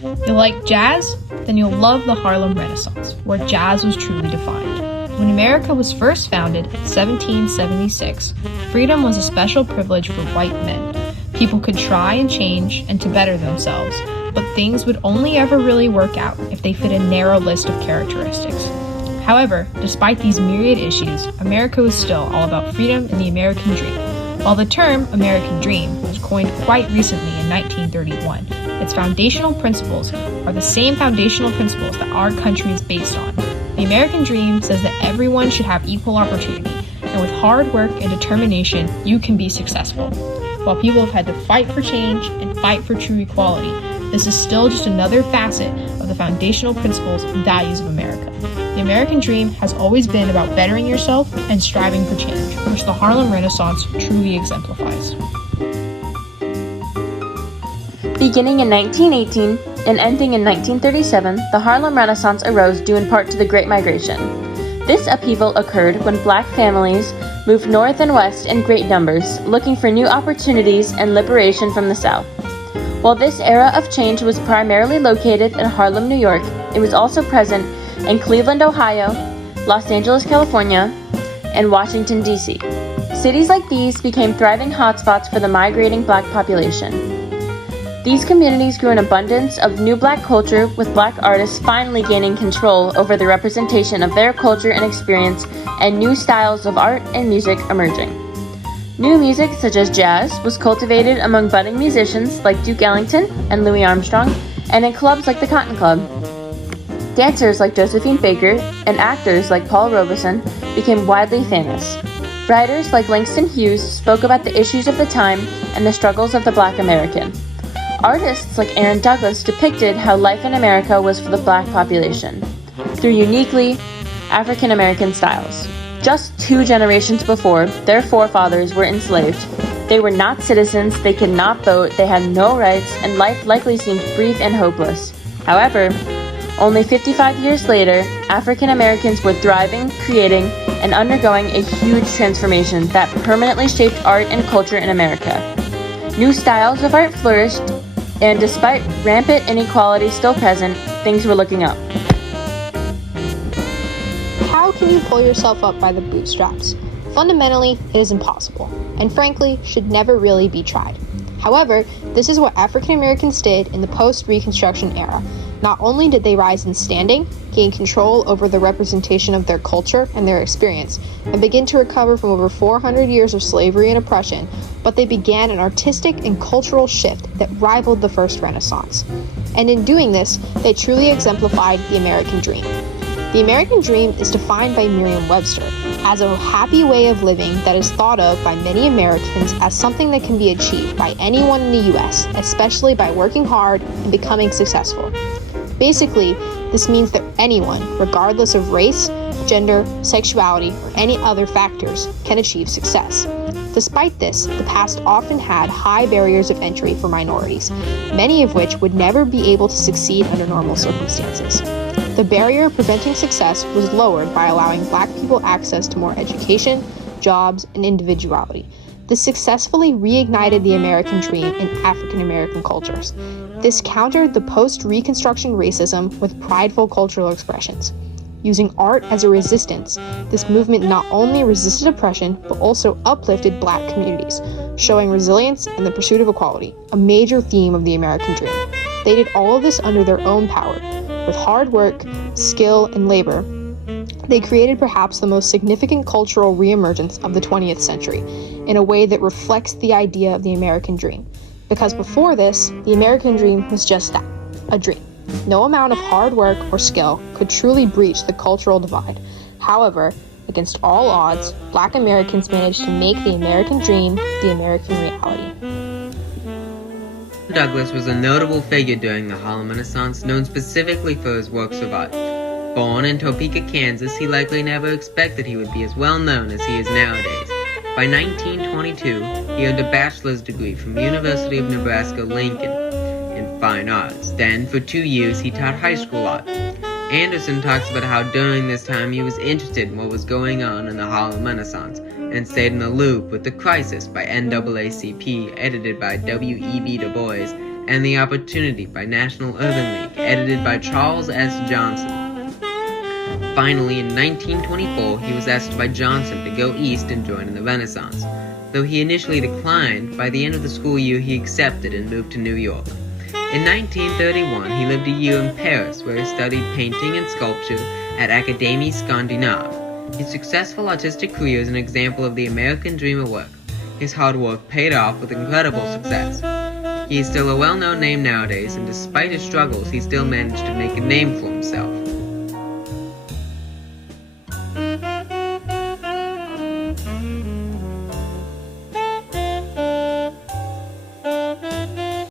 You like jazz? Then you'll love the Harlem Renaissance, where jazz was truly defined. When America was first founded in 1776, freedom was a special privilege for white men. People could try and change and to better themselves, but things would only ever really work out if they fit a narrow list of characteristics. However, despite these myriad issues, America was still all about freedom and the American dream. While the term American Dream was coined quite recently in 1931, its foundational principles are the same foundational principles that our country is based on. The American Dream says that everyone should have equal opportunity, and with hard work and determination, you can be successful. While people have had to fight for change and fight for true equality, this is still just another facet of the foundational principles and values of America. The American Dream has always been about bettering yourself and striving for change, which the Harlem Renaissance truly exemplifies. Beginning in 1918 and ending in 1937, the Harlem Renaissance arose due in part to the Great Migration. This upheaval occurred when black families moved north and west in great numbers, looking for new opportunities and liberation from the South. While this era of change was primarily located in Harlem, New York, it was also present in Cleveland, Ohio, Los Angeles, California, and Washington, D.C. Cities like these became thriving hotspots for the migrating black population. These communities grew an abundance of new black culture, with black artists finally gaining control over the representation of their culture and experience, and new styles of art and music emerging. New music, such as jazz, was cultivated among budding musicians like Duke Ellington and Louis Armstrong, and in clubs like the Cotton Club. Dancers like Josephine Baker and actors like Paul Robeson became widely famous. Writers like Langston Hughes spoke about the issues of the time and the struggles of the black American. Artists like Aaron Douglas depicted how life in America was for the black population through uniquely African American styles. Just 2 generations before, their forefathers were enslaved. They were not citizens, they could not vote, they had no rights, and life likely seemed brief and hopeless. However, only 55 years later, African Americans were thriving, creating, and undergoing a huge transformation that permanently shaped art and culture in America. New styles of art flourished, and despite rampant inequality still present, things were looking up. How can you pull yourself up by the bootstraps? Fundamentally, it is impossible, and frankly, should never really be tried. However, this is what African Americans did in the post-Reconstruction era. Not only did they rise in standing, gain control over the representation of their culture and their experience, and begin to recover from over 400 years of slavery and oppression, but they began an artistic and cultural shift that rivaled the first Renaissance. And in doing this, they truly exemplified the American dream. The American dream is defined by Merriam-Webster as a happy way of living that is thought of by many Americans as something that can be achieved by anyone in the U.S., especially by working hard and becoming successful. Basically, this means that anyone, regardless of race, gender, sexuality, or any other factors, can achieve success. Despite this, the past often had high barriers of entry for minorities, many of which would never be able to succeed under normal circumstances. The barrier preventing success was lowered by allowing black people access to more education, jobs, and individuality. This successfully reignited the American dream in African American cultures. This countered the post-Reconstruction racism with prideful cultural expressions. Using art as a resistance, this movement not only resisted oppression, but also uplifted black communities, showing resilience and the pursuit of equality, a major theme of the American dream. They did all of this under their own power. With hard work, skill, and labor, they created perhaps the most significant cultural reemergence of the 20th century, in a way that reflects the idea of the American dream. Because before this, the American dream was just that, a dream. No amount of hard work or skill could truly breach the cultural divide. However, against all odds, Black Americans managed to make the American dream the American reality. Douglas was a notable figure during the Harlem Renaissance, known specifically for his works of art. Born in Topeka, Kansas, he likely never expected he would be as well known as he is nowadays. By 1922, he earned a bachelor's degree from the University of Nebraska-Lincoln in fine arts. Then, for 2 years, he taught high school art. Anderson talks about how during this time he was interested in what was going on in the Harlem Renaissance, and stayed in the loop with The Crisis by NAACP, edited by W.E.B. Du Bois, and The Opportunity by National Urban League, edited by Charles S. Johnson. Finally, in 1924, he was asked by Johnson to go east and join in the Renaissance. Though he initially declined, by the end of the school year he accepted and moved to New York. In 1931, he lived a year in Paris, where he studied painting and sculpture at Académie Scandinave. His successful artistic career is an example of the American dream at work. His hard work paid off with incredible success. He is still a well-known name nowadays, and despite his struggles, he still managed to make a name for himself.